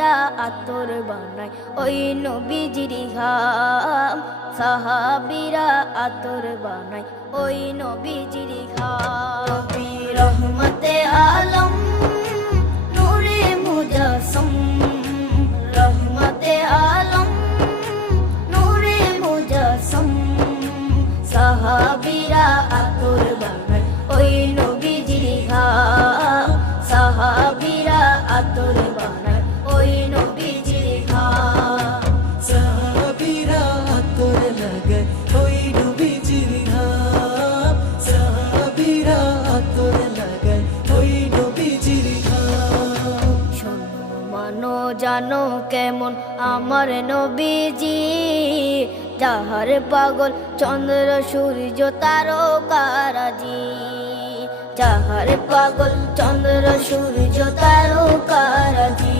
সাহাবীরা আতর বানায় ওই নবীজির ঘাম, সাহাবীরা আতর বানায় ওই নবীজির ঘাম। নবী রহমতে আলম নূরে মুজাসসম, রহমতে আলম নূরে মুজাসসম, সাহাবীরা আতর বানায় ওই নবীজির ঘাম, সাহাবীরা আতর বানায় ওই নবীজির ঘাম। সাহাবীরা আতর লাগায় ওই নবীজির ঘাম, সাহাবীরা আতর লাগায় ওই নবীজির ঘাম। শোনো মানো জানো কেমন আমার নবীজি, যাহার পাগল চন্দ্র সূর্য তারকারাজি, যাহার পাগল চন্দ্র সূর্য তারকারাজি।